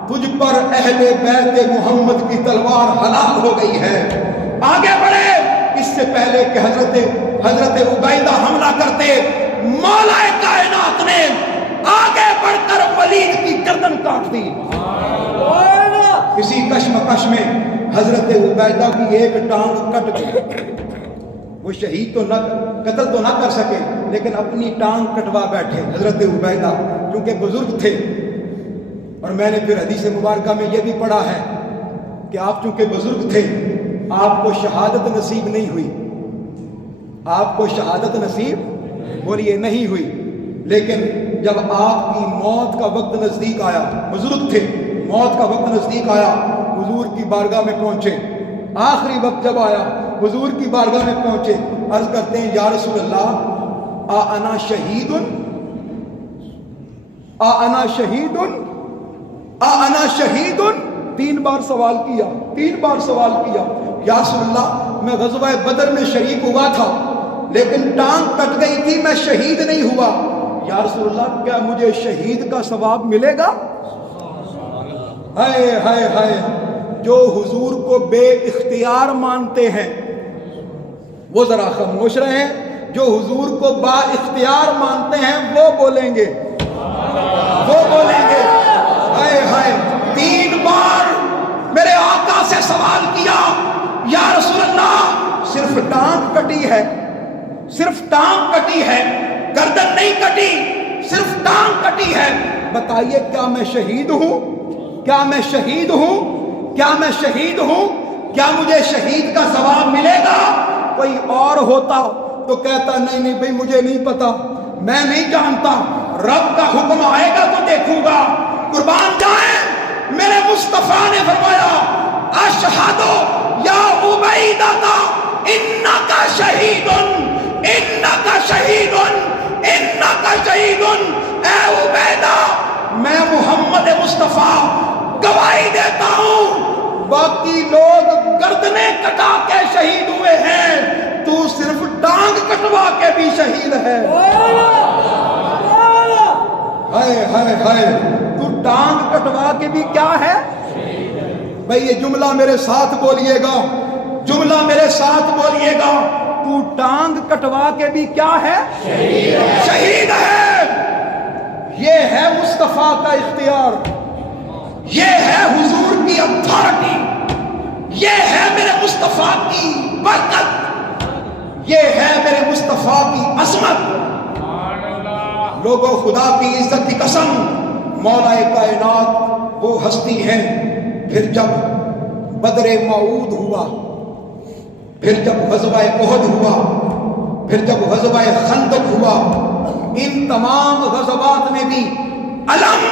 تجھ پر اہل بیت محمد کی تلوار حلال ہو گئی ہے. آگے بڑھے. اس سے پہلے کہ حضرت عبیدہ حملہ کرتے، مولا کائنات نے آگے بڑھ کر ولید کی گردن کاٹ دی. اسی کشمکش میں حضرت عبیدہ کی ایک ٹانگ کٹ گئی. وہ شہید تو نہ، قتل تو نہ کر سکے، لیکن اپنی ٹانگ کٹوا بیٹھے حضرت عبیدہ، کیونکہ بزرگ تھے. اور میں نے پھر حدیث مبارکہ میں یہ بھی پڑھا ہے کہ آپ چونکہ بزرگ تھے، آپ کو شہادت نصیب نہیں ہوئی. آپ کو شہادت نصیب بولیے نہیں ہوئی. لیکن جب آپ کی موت کا وقت نزدیک آیا، بزرگ تھے، موت کا وقت نزدیک آیا، حضور کی بارگاہ میں پہنچے. آخری وقت جب آیا، حضور کی بارگاہ میں پہنچے، عرض کرتے ہیں یا رسول اللہ انا شہید، انا شہید، انا شہید. 3 بار سوال کیا، 3 بار سوال کیا. یا رسول اللہ میں غزوہ بدر میں شریک ہوا تھا، لیکن ٹانگ کٹ گئی تھی، میں شہید نہیں ہوا. یا رسول اللہ کیا مجھے شہید کا ثواب ملے گا؟ ہائے ہائے ہائے. جو حضور کو بے اختیار مانتے ہیں وہ ذرا خاموش رہیں، جو حضور کو با اختیار مانتے ہیں وہ بولیں گے، وہ بولیں گے. ہائے ہائے. 3 بار میرے آقا سے سوال کیا، یا رسول اللہ صرف ٹانگ کٹی ہے، صرف ٹانگ کٹی ہے، گردن نہیں کٹی، صرف ٹانگ کٹی ہے، بتائیے کیا میں شہید ہوں؟ کیا میں شہید ہوں؟ کیا میں شہید ہوں؟ کیا مجھے شہید کا ثواب ملے گا؟ کوئی اور ہوتا تو کہتا نہیں نہیں بھائی مجھے نہیں پتا، میں نہیں جانتا، رب کا حکم آئے گا تو دیکھوں گا. قربان جائیں، میرے مصطفیٰ نے فرمایا اشہد یا عبیدہ انکا شہید، انکا شہید، انکا شہید. اے عبیدہ، میں محمد مصطفیٰ گواہی دیتا ہوں، باقی لوگ گردنیں کٹا کے شہید ہوئے ہیں، تو صرف ٹانگ کٹوا کے بھی شہید ہے. ہائے ہائے ہائے. تو ٹانگ کٹوا کے بھی کیا ہے بھائی؟ یہ جملہ میرے ساتھ بولیے گا، جملہ میرے ساتھ بولیے گا. تو ٹانگ کٹوا کے بھی کیا ہے؟ شہید ہے. یہ ہے مصطفیٰ کا اختیار، یہ ہے حضور کی اتھارٹی، یہ ہے میرے مصطفیٰ کی برکت، یہ ہے میرے مصطفیٰ کی عظمت. لوگوں خدا کی عزت کی قسم، مولا کائنات وہ ہستی ہیں. پھر جب بدر موعود ہوا، پھر جب غزوہ احد ہوا، پھر جب غزوہ خندق ہوا، ان تمام غزوات میں بھی علم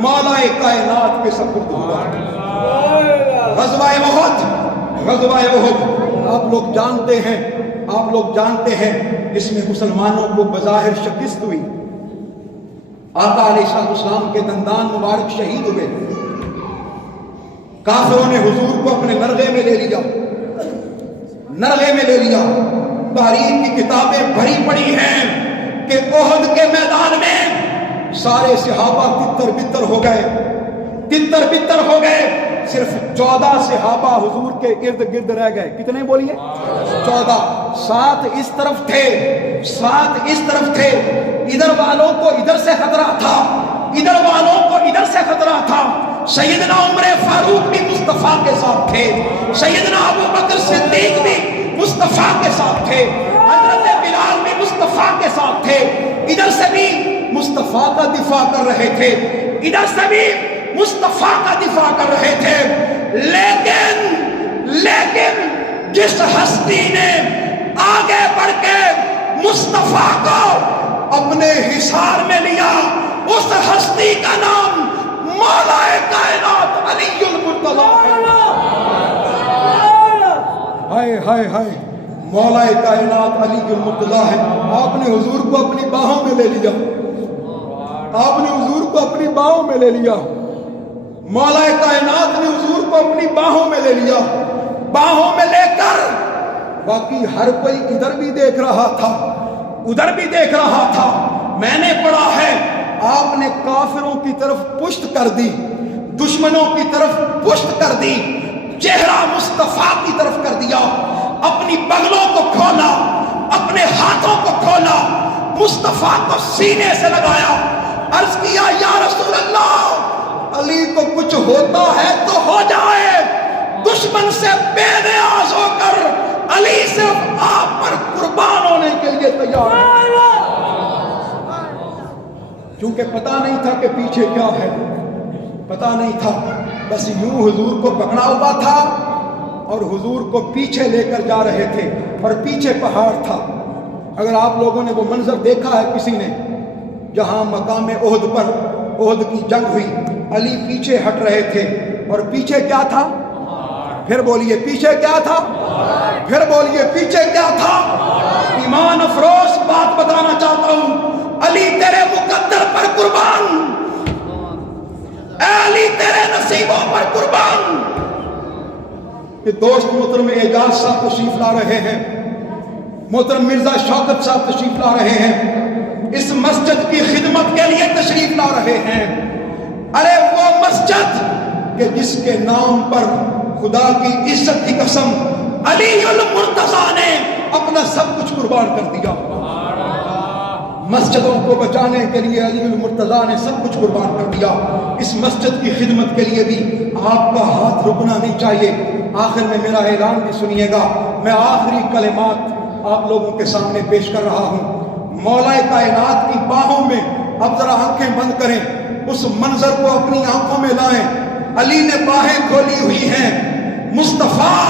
مولا کائنات کے سپرد ہوا. غزوہ احد آپ لوگ جانتے ہیں، آپ لوگ جانتے ہیں اس میں مسلمانوں کو بظاہر شکست ہوئی. آقا علیہ السلام کے دندان مبارک شہید ہوئے. کافروں نے حضور کو اپنے نرغے میں لے لیا، نرغے میں لے لیا. تاریخ کی کتابیں بھری پڑی ہیں کہ احد کے میدان میں سارے صحابہ تتر بتر ہو گئے، تتر بتر ہو گئے. صرف 14 صحابہ حضور کے ارد گرد رہ گئے. کتنے بولیے؟ 14. 7 اس طرف تھے، 7 اس طرف تھے. ادھر والوں کو ادھر سے خطرہ تھا، ادھر والوں کو ادھر سے خطرہ تھا. سیدنا عمر فاروق بھی مصطفیٰ کے ساتھ تھے، سیدنا ابو بکر صدیق بھی مصطفیٰ کے ساتھ تھے، حضرت بلال بھی مصطفیٰ کے ساتھ تھے. ادھر سے بھی مصطفیٰ کا دفاع کر رہے تھے، ادھر سے بھی مصطفیٰ کا دفاع کر رہے تھے. لیکن جس ہستی نے آگے بڑھ کے مصطفیٰ کو اپنے حصار میں لیا، اس ہستی کا نام مولا کائنات علی المرتضیٰ ہے. ہائے ہائے ہائے، مولا کائنات علی المرتضیٰ ہے. آپ نے حضور کو اپنی باہوں میں لے لیا، آپ نے حضور کو اپنی باہوں میں لے لیا. مولا کائنات نے حضور کو اپنی باہوں میں لے لیا. باہوں میں لے کر باقی ہر کوئی ادھر بھی دیکھ رہا تھا، ادھر بھی دیکھ رہا تھا. میں نے پڑھا ہے آپ نے کافروں کی طرف پشت کر دی، دشمنوں کی طرف پشت کر دی، چہرہ مصطفیٰ کی طرف کر دیا. اپنی بغلوں کو کھولا، اپنے ہاتھوں کو کھولا، مصطفیٰ کو سینے سے لگایا. عرض کیا یا رسول اللہ، علی کو کچھ ہوتا ہے تو ہو جائے، دشمن سے بے نیاز ہو کر علی صرف آپ پر قربان ہونے کے لیے تیار ہے. کیونکہ پتا نہیں تھا کہ پیچھے کیا ہے، پتا نہیں تھا، بس یوں حضور کو پکڑا ہوا تھا اور حضور کو پیچھے لے کر جا رہے تھے اور پیچھے پہاڑ تھا. اگر آپ لوگوں نے وہ منظر دیکھا ہے کسی نے، جہاں مقام احد پر احد کی جنگ ہوئی، علی پیچھے ہٹ رہے تھے اور پیچھے کیا تھا؟ پھر بولیے پیچھے کیا تھا؟ پھر بولیے پیچھے کیا تھا؟ ایمان افروز بات بتانا چاہتا ہوں، علی تیرے مقدر پر قربان، اے علی تیرے نصیبوں پر قربان. کہ دوست محترم اعجاز صاحب تشریف لا رہے ہیں، محترم مرزا شوکت صاحب تشریف لا رہے ہیں، اس مسجد کی خدمت کے لیے تشریف لا رہے ہیں. ارے وہ مسجد کہ جس کے نام پر خدا کی عزت کی قسم علی المرتضیٰ نے اپنا سب کچھ قربان کر دیا. مسجدوں کو بچانے کے لیے علی المرتضیٰ نے سب کچھ قربان کر دیا. اس مسجد کی خدمت کے لیے بھی آپ کا ہاتھ رکنا نہیں چاہیے. آخر میں میرا اعلان بھی سنیے گا. میں آخری کلمات آپ لوگوں کے سامنے پیش کر رہا ہوں. مولا کائنات کی باہوں میں اب ذرا آنکھیں بند کریں، اس منظر کو اپنی آنکھوں میں لائیں. علی نے باہیں کھولی ہوئی ہیں، مصطفیٰ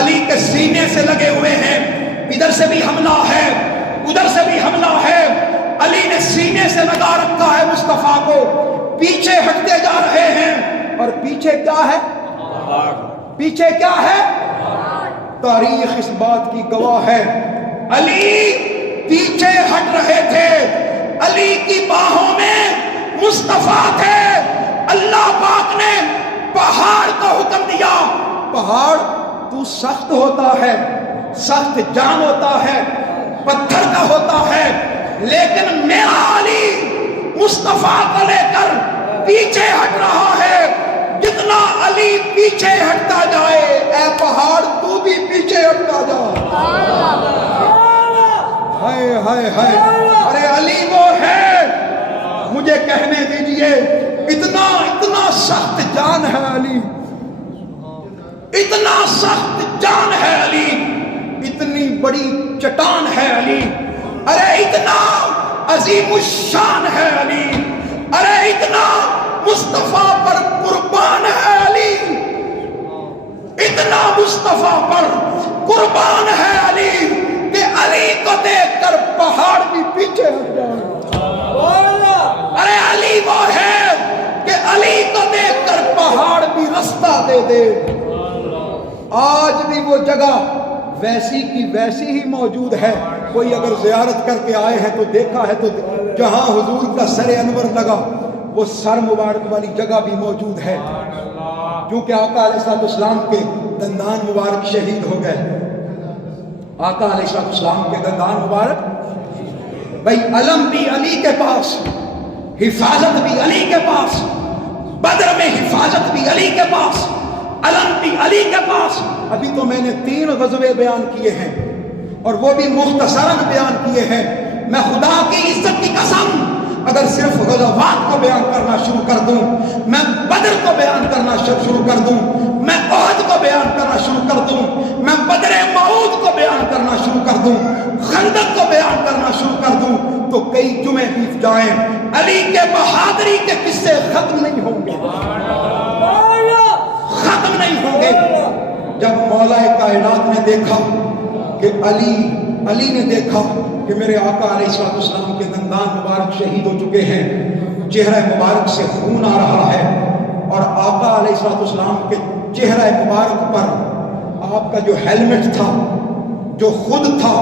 علی کے سینے سے لگے ہوئے ہیں. ادھر سے بھی حملہ ہے، ادھر سے بھی حملہ ہے. علی نے سینے سے لگا رکھا ہے مصطفیٰ کو. پیچھے ہٹتے جا رہے ہیں اور پیچھے کیا ہے؟ پیچھے کیا ہے؟ تاریخ اس بات کی گواہ ہے. علی پیچھے ہٹ رہے تھے، علی کی باہوں میں مصطفیٰ تھے. اللہ پاک نے پہاڑ کا حکم دیا، پہاڑ تو سخت ہوتا ہے، سخت جان ہوتا ہے، پتھر کا ہوتا ہے، لیکن میرا علی مصطفیٰ کو لے کر پیچھے ہٹ رہا ہے. جتنا علی پیچھے ہٹتا جائے، اے پہاڑ تو بھی پیچھے ہٹتا جا. ہائے ہائے ہائے، ارے علی وہ ہے، مجھے کہنے دیجئے، اتنا اتنا سخت جان ہے علی، اتنا سخت جان ہے علی، اتنی بڑی چٹان ہے علی. ارے اتنا عظیم الشان ہے علی، ارے اتنا پیچھے ہٹ جائیں. ارے علی وہ ہے کہ علی کو دیکھ کر پہاڑ بھی رستہ دے دے. آج بھی وہ جگہ ویسی کی ویسی ہی موجود ہے. کوئی اگر زیارت کر کے آئے ہیں تو دیکھا ہے تو جہاں حضور کا سر انور لگا وہ سر مبارک والی جگہ بھی موجود ہے. کیونکہ آقا علیہ السلام کے دندان مبارک شہید ہو گئے. آقا علیہ السلام کے دندان مبارک بھائی علم بھی علی کے پاس, حفاظت بھی علی کے پاس, بدر میں حفاظت بھی علی کے پاس, علم بھی علی کے پاس. ابھی تو میں نے 3 غزوے بیان کیے ہیں اور وہ بھی مختصراً بیان کیے ہیں. میں خدا کی عزت کی قسم اگر صرف غزوات کو بیان کرنا شروع کر دوں, میں بدر کو بیان کرنا شروع کر دوں, میں احد کو بیان کرنا شروع کر دوں, میں بدر موعود کو بیان کرنا شروع کر دوں, خندق کو بیان کرنا شروع کر دوں تو کئی جمعے بیت جائیں, علی کے بہادری کے قصے ختم نہیں ہوں گے, ختم نہیں ہوں گے. جب مولا کائنات نے دیکھا کہ علی نے دیکھا کہ میرے آقا علیہ السلام کے دندان مبارک شہید ہو چکے ہیں, چہرہ مبارک سے خون آ رہا ہے, اور آقا علیہ السلام کے چہرہ مبارک پر آپ کا جو ہیلمٹ تھا, جو خود تھا,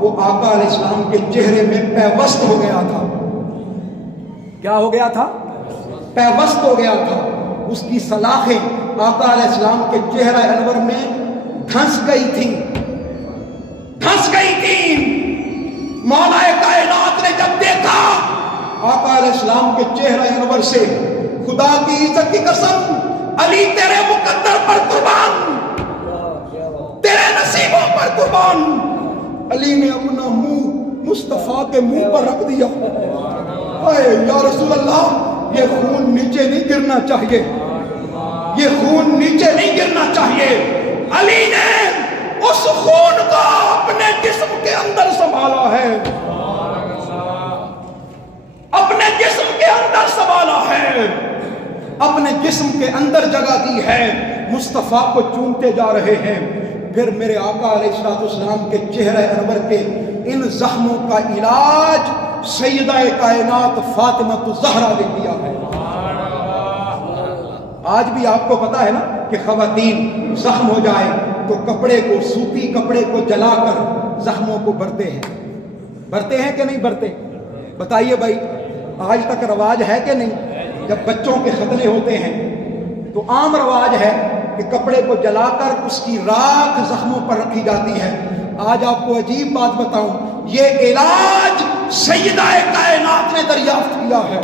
وہ آقا علیہ السلام کے چہرے میں پیوست ہو گیا تھا. کیا ہو گیا تھا؟ پیوست ہو گیا تھا. اس کی سلاخیں آقا علیہ السلام کے چہرہ انور میں دھنس گئی تھی, دھنس گئی تھی. مولا کائنات نے جب دیکھا آقا علیہ السلام کے چہرہ انور سے, خدا کی عزت کی قسم علی تیرے مقدر پر قربان, تیرے نصیبوں پر قربان. علی نے اپنا منہ مصطفیٰ کے منہ پر رکھ دیا. اے یا رسول اللہ, یہ خون نیچے نہیں گرنا چاہیے, یہ خون نیچے نہیں گرنا چاہیے. علی نے اس خون کو اپنے جسم کے اندر سنبھالا ہے, اپنے جسم کے اندر سنبھالا ہے, اپنے جسم کے اندر جگہ دی ہے. مصطفیٰ کو چومتے جا رہے ہیں. پھر میرے آقا علیہ السلام کے چہرہ انور کے ان زخموں کا علاج سیدہ کائنات فاطمہ الزہرا نے کیا ہے. آج بھی آپ کو پتا ہے نا کہ خواتین زخم ہو جائے تو کپڑے کو, سوتی کپڑے کو جلا کر زخموں کو بھرتے ہیں. بھرتے ہیں کہ نہیں بھرتے؟ بتائیے بھائی, آج تک رواج ہے کہ نہیں؟ جب بچوں کے ختنے ہوتے ہیں تو عام رواج ہے کہ کپڑے کو جلا کر اس کی راکھ زخموں پر رکھی جاتی ہے. آج آپ کو عجیب بات بتاؤں, یہ علاج سیدہ کائنات نے دریافت کیا ہے.